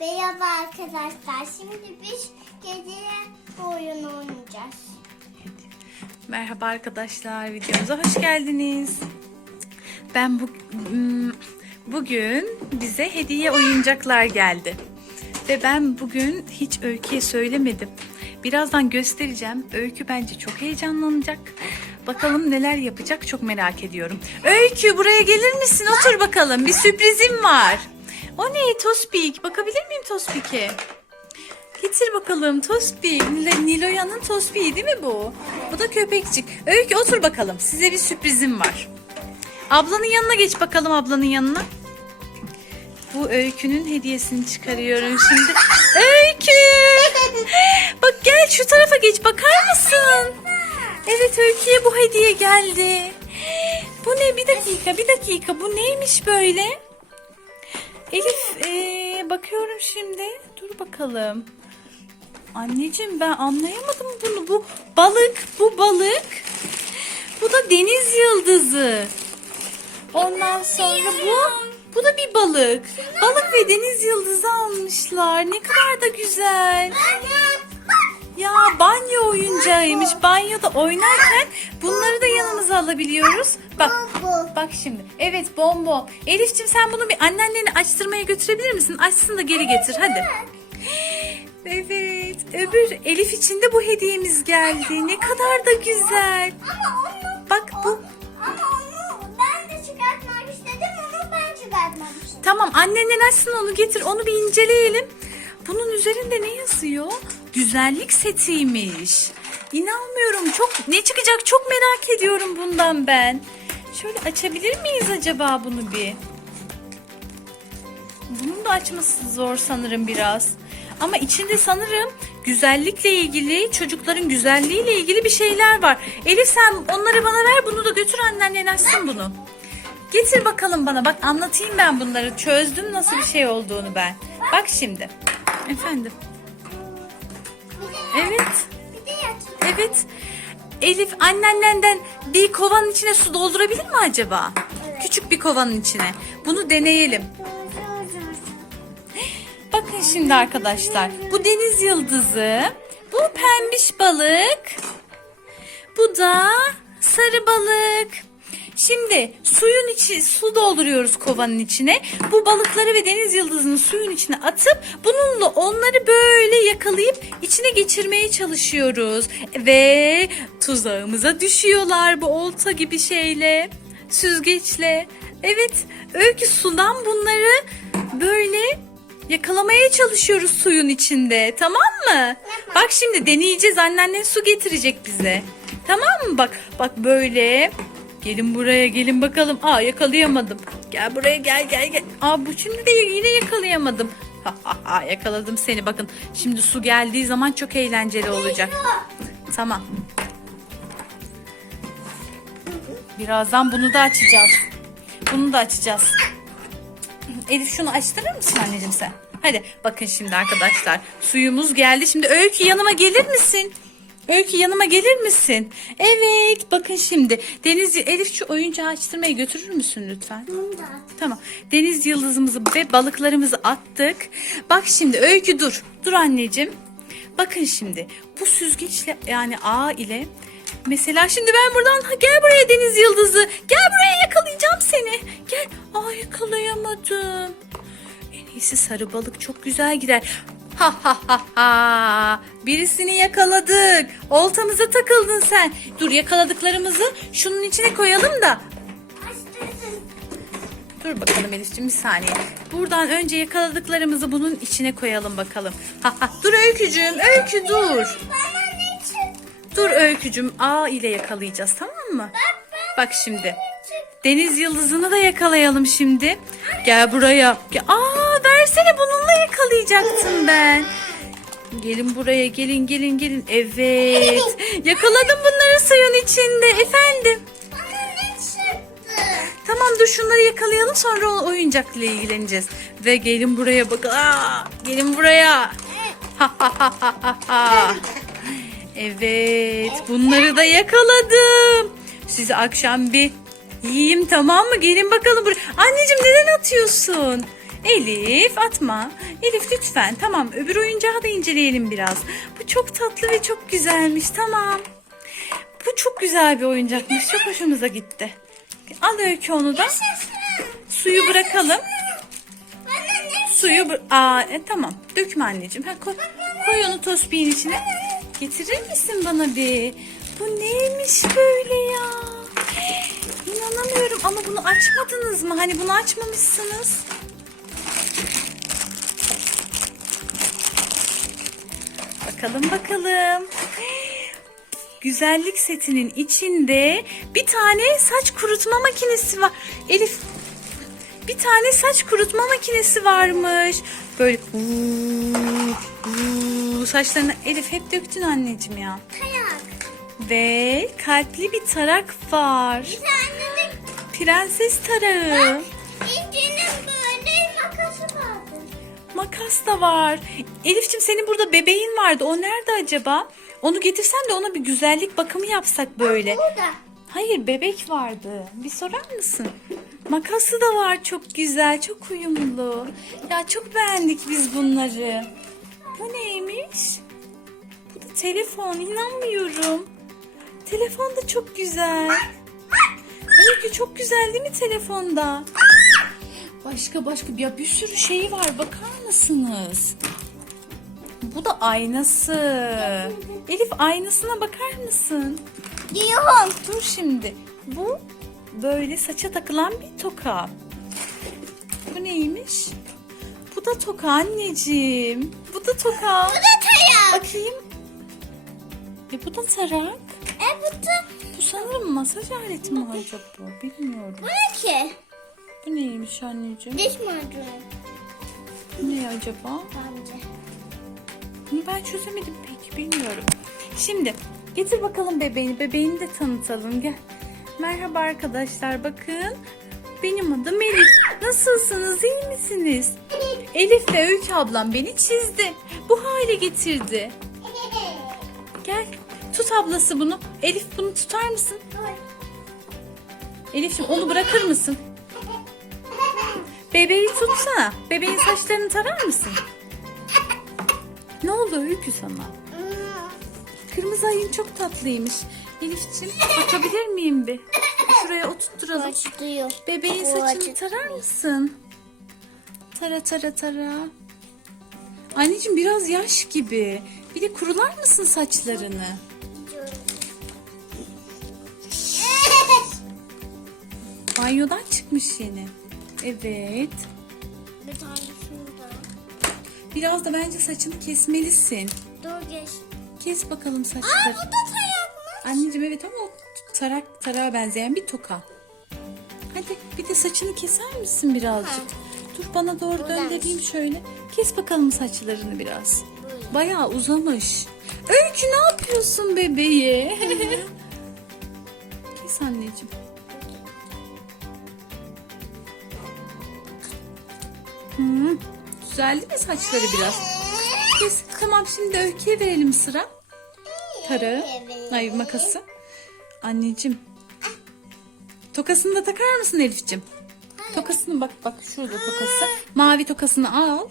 Merhaba arkadaşlar. Şimdi biz geceye oyun oynayacağız. Merhaba arkadaşlar, videomuza hoş geldiniz. Ben bu hmm, bugün bize hediye oyuncaklar geldi. Ve ben bugün hiç Öykü'ye söylemedim. Birazdan göstereceğim. Öykü bence çok heyecanlanacak. Bakalım neler yapacak çok merak ediyorum. Öykü buraya gelir misin? Otur bakalım. Bir sürprizim var. O ne Tospik? Bakabilir miyim Tospik'e? Getir bakalım Tospik. Nil- Niloya'nın Tospik'i değil mi bu? Bu da köpekçik. Öykü otur bakalım. Size bir sürprizim var. Ablanın yanına geç bakalım ablanın yanına. Bu Öykü'nün hediyesini çıkarıyorum şimdi. Öykü! Bak gel şu tarafa geç bakar mısın? Evet Öykü'ye bu hediye geldi. Bu ne? Bir dakika, bir dakika. Bu neymiş böyle? Elif, ee, bakıyorum şimdi. Dur bakalım. Anneciğim ben anlayamadım bunu. Bu balık, bu balık. Bu da deniz yıldızı. Ondan sonra bu, bu da bir balık. Balık ve deniz yıldızı almışlar. Ne kadar da güzel. Ya banyo oyuncağıymış. Banyoda oynarken bunları da yanımıza alabiliyoruz. Bak. Bak şimdi. Evet bonbon. Elif'ciğim sen bunu bir annenlerini açtırmaya götürebilir misin? Açsın da geri getir hadi. Evet. Öbür Elif için de bu hediyemiz geldi. Ne kadar da güzel. Ama onu, Bak bu. ama onu ben de çıkartmak istedim. Onu ben çıkartmamıştım. Tamam annennen açsın onu getir. Onu bir inceleyelim. Bunun üzerinde ne yazıyor? Güzellik setiymiş. İnanmıyorum. Çok ne çıkacak çok merak ediyorum bundan ben. Şöyle açabilir miyiz acaba bunu bir? Bunun da açması zor sanırım biraz. Ama içinde sanırım güzellikle ilgili, çocukların güzelliğiyle ilgili bir şeyler var. Elif sen onları bana ver, bunu da götür annen açsın bunu. Getir bakalım bana. Bak anlatayım ben bunları. Çözdüm nasıl bir şey olduğunu ben. Bak şimdi. Efendim. Evet. bir de yat. Evet. Elif annennenden bir kovanın içine su doldurabilir mi acaba? Evet. Küçük bir kovanın içine. Bunu deneyelim. Bakın şimdi arkadaşlar. Bu deniz yıldızı. Bu pembiş balık. Bu da sarı balık. Şimdi suyun içi su dolduruyoruz kovanın içine. Bu balıkları ve deniz yıldızını suyun içine atıp bununla onları böyle yakalayıp içine geçirmeye çalışıyoruz. Ve tuzağımıza düşüyorlar bu olta gibi şeyle, süzgeçle. Evet, öykü sudan bunları böyle Yakalamaya çalışıyoruz suyun içinde. Tamam mı? Bak şimdi deneyeceğiz. Anneannen su getirecek bize. Tamam mı? Bak bak böyle. Gelin buraya gelin bakalım. Aa yakalayamadım. Gel buraya gel gel gel. Aa bu şimdi de yine yakalayamadım. Ha ha ha yakaladım seni bakın. Şimdi su geldiği zaman çok eğlenceli olacak. Tamam. Birazdan bunu da açacağız. Bunu da açacağız. Elif şunu açtırır mısın anneciğim sen? Hadi bakın şimdi arkadaşlar suyumuz geldi. Şimdi Öykü yanıma gelir misin? Öykü yanıma gelir misin? Evet bakın şimdi Deniz Elif şu oyuncağı açtırmaya götürür müsün lütfen? Tamam. Deniz yıldızımızı ve balıklarımızı attık. Bak şimdi Öykü dur. Dur anneciğim. Bakın şimdi bu süzgeçle yani ağ ile mesela şimdi ben buradan ha, gel buraya deniz yıldızı. Gel buraya yakalayacağım seni. Gel. Aa yakalayamadım. En iyisi sarı balık çok güzel gider. Ha ha ha ha. Birisini yakaladık. Oltamıza takıldın sen. Dur yakaladıklarımızı şunun içine koyalım da. Dur bakalım Elif'ciğim bir saniye. Buradan önce yakaladıklarımızı bunun içine koyalım bakalım. Ha, ha. Dur Öykücüğüm, Öykü dur. Dur Öykücüğüm, A ile yakalayacağız tamam mı? Bak şimdi. Deniz yıldızını da yakalayalım şimdi. Gel buraya. Gel. Aa versene bununla yakalayacaktım ben. Gelin buraya gelin gelin gelin. Evet. Yakaladım bunları suyun içinde efendim. Tamam dur şunları yakalayalım sonra o oyuncakla ilgileneceğiz. Ve gelin buraya bak. Gelin buraya. Evet bunları da yakaladım. Sizi akşam bir yiyeyim tamam mı? Gelin bakalım buraya. Anneciğim neden atıyorsun? Elif atma. Elif lütfen. Tamam öbür oyuncağı da inceleyelim biraz. Bu çok tatlı ve çok güzelmiş. Tamam. Bu çok güzel bir oyuncakmış. Çok hoşumuza gitti. Al Öykü onu da. Suyu bırakalım. Suyu bı- Aa, e, tamam. Dökme anneciğim. Ha, koy, koy onu tospiğin içine. Getirir misin bana bir? Bu neymiş böyle ya? İnanamıyorum ama bunu açmadınız mı? Hani bunu açmamışsınız. Bakalım bakalım. Güzellik setinin içinde bir tane saç kurutma makinesi var. Elif bir tane saç kurutma makinesi varmış. Böyle uuu, uuu, saçlarını Elif hep döktün anneciğim ya. Tayak. Ve kalpli bir tarak var. Bir tane de Prenses tarağı. Makas da var. Elifçim senin burada bebeğin vardı. O nerede acaba? Onu getirsen de ona bir güzellik bakımı yapsak böyle. Burada. Hayır bebek vardı. Bir sorar mısın? Makası da var çok güzel, çok uyumlu. Ya çok beğendik biz bunları. Bu neymiş? Bu da telefon, inanmıyorum. Telefon da çok güzel. Öykü çok güzel değil mi telefonda? Başka başka ya bir sürü şey var bakar mısınız? Bu da aynası. Elif aynasına bakar mısın? Diyorum. Dur şimdi. Bu böyle saça takılan bir toka. Bu neymiş? Bu da toka anneciğim. Bu da toka. Bu da tayak. Bakayım. E bu da tarak. E bu da Bu sanırım masaj aleti mi acaba? Bilmiyorum. bu ne ki? Bu neymiş anneciğim? Diş macunu Bu ne acaba? bence. Bunu ben çözemedim peki bilmiyorum. Şimdi getir bakalım bebeğini. Bebeğini de tanıtalım gel. Merhaba arkadaşlar bakın. Benim adım Elif. Nasılsınız iyi misiniz? Elif ve Öykü ablam beni çizdi. Bu hale getirdi. Gel tut ablası bunu. Elif bunu tutar mısın? Elif'ciğim onu bırakır mısın? Bebeği tutsana. Bebeğin saçlarını tarar mısın? Ne oldu Öykü sana? Kırmızı ayın çok tatlıymış. Elif'ciğim bakabilir miyim bir? Şuraya oturtturalım. Bebeğin saçını tarar mısın? Tara tara tara. Anneciğim biraz yaş gibi. Bir de kurular mısın saçlarını? Banyodan çıkmış yeni. Evet. Bir tane şurada. Biraz da bence saçını kesmelisin. Dur geç. Kes bakalım Aa saçları. bu da tayak mı? Anneciğim evet ama o tarak tarağa benzeyen bir toka. Hadi bir de saçını keser misin birazcık? Dur bana doğru Buradan. döndüreyim şöyle. Kes bakalım saçlarını biraz. Böyle. Bayağı uzamış. Öykü ne yapıyorsun bebeğe? Kes anneciğim. Hı, düzeldi mi saçları biraz? Kes. Tamam şimdi Öykü'ye verelim sıra. Tarağı. Ay makası. Anneciğim. Tokasını da takar mısın Elif'ciğim? Tokasını bak bak şurada tokası. Mavi tokasını al.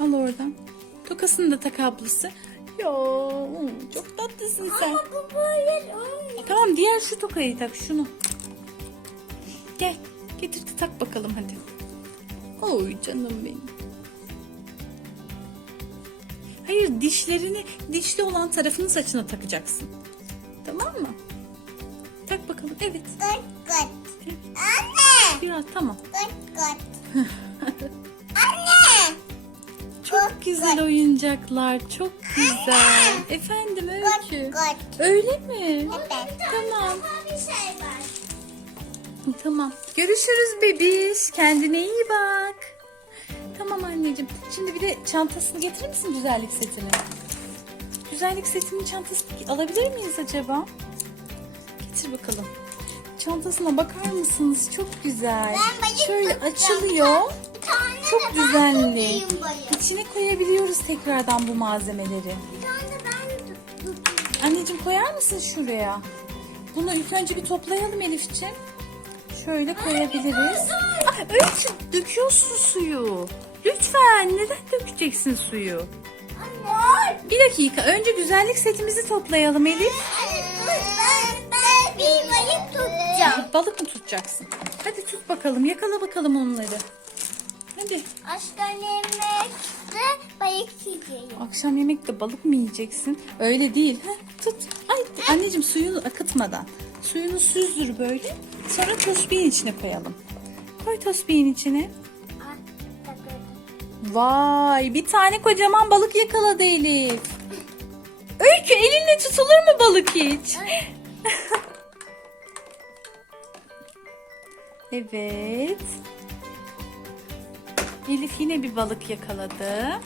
Al oradan. Tokasını da tak ablası. Ya çok tatlısın sen. Ama bu böyle olmuyor. Tamam diğer şu tokayı tak şunu. Gel getir tak bakalım hadi. Oy canım benim. Hayır dişlerini dişli olan tarafını saçına takacaksın. Tamam mı? Tak bakalım. Evet. Gıt gıt. Anne. Biraz tamam. Gıt gıt. Anne. Çok güzel oyuncaklar. Çok güzel. Efendim Öykü. Gıt. Öyle mi? Evet. Tamam. bir şey var. Tamam. Görüşürüz bebiş. Kendine iyi bak. Tamam anneciğim. Şimdi bir de çantasını getirir misin güzellik setini? Güzellik setinin çantasını alabilir miyiz acaba? Getir bakalım. Çantasına bakar mısınız? Çok güzel. Şöyle açılıyor. Çok düzenli. İçine koyabiliyoruz tekrardan bu malzemeleri. Anneciğim koyar mısın şuraya? Bunu ilk önce bir toplayalım Elifciğim. Şöyle koyabiliriz. Ah, Öykü döküyorsun suyu. Lütfen neden dökeceksin suyu? Anne. Bir dakika önce güzellik setimizi toplayalım Elif. Ben, ben bir balık tutacağım. Balık mı tutacaksın? Hadi tut bakalım yakala bakalım onları. Hadi. Aşkım yemekte balık yiyeceğim. Akşam yemekte balık mı yiyeceksin? Öyle değil. Heh, tut. Ay anneciğim suyunu akıtmadan. Suyunu süzdür böyle. Sonra tosbiğin içine koyalım. Koy tosbiğin içine. Vay bir tane kocaman balık yakaladı Elif. Öykü elinle tutulur mu balık hiç? evet. Elif yine bir balık yakaladı.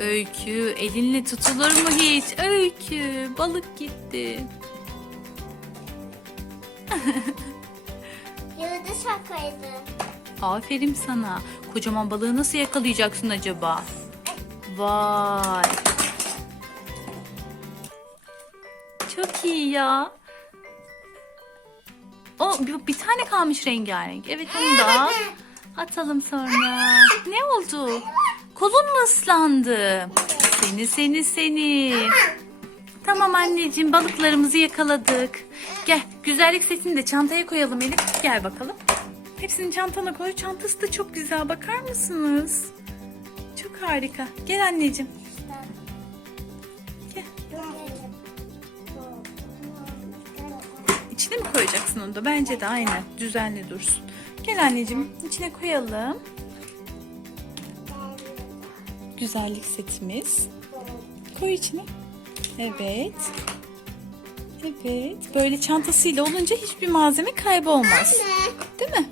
Öykü elinle tutulur mu hiç? Öykü balık gitti. Yıldız şakaydı. Aferin sana. Kocaman balığı nasıl yakalayacaksın acaba? Vay. Çok iyi ya. O bir, bir tane kalmış rengarenk. Evet onu da al. atalım sonra. Ne oldu? Kolun mu ıslandı? Seni seni seni. Tamam anneciğim balıklarımızı yakaladık. Gel güzellik setini de çantaya koyalım Elif. Gel bakalım. Hepsini çantana koy. Çantası da çok güzel. Bakar mısınız? Çok harika. Gel anneciğim. Gel. İçine mi koyacaksın onu da? Bence de aynen. Düzenli dursun. Gel anneciğim. içine koyalım. Güzellik setimiz. Koy içine. Evet. Evet. Böyle çantasıyla olunca hiçbir malzeme kaybolmaz. Değil mi?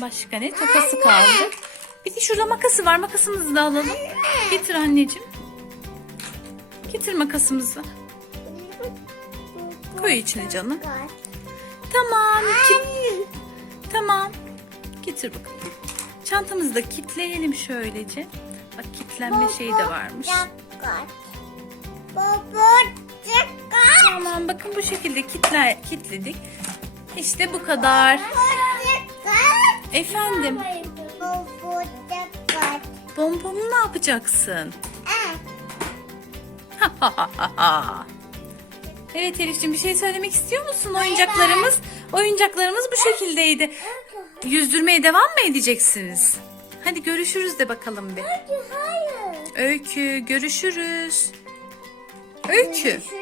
Başka ne? Tokası kaldı. Bir de şurada makası var. Makasımızı da alalım. Getir anneciğim. Getir makasımızı. Koy içine canım. Tamam. Tamam. Getir bakalım. Çantamızı da kilitleyelim şöylece. Bak kilitlenme şeyi de varmış. Dikkat. Baba. Tamam bakın bu şekilde kitle, kilitledik. İşte bu kadar. Dikkat. Efendim Baba dikkat. bonbonu ne yapacaksın? Evet Elif'ciğim bir şey söylemek istiyor musun? Oyuncaklarımız oyuncaklarımız bu şekildeydi. Yüzdürmeye devam mı edeceksiniz? Hadi görüşürüz de bakalım bir. Hayır. Öykü görüşürüz. Öykü. Görüşürüz.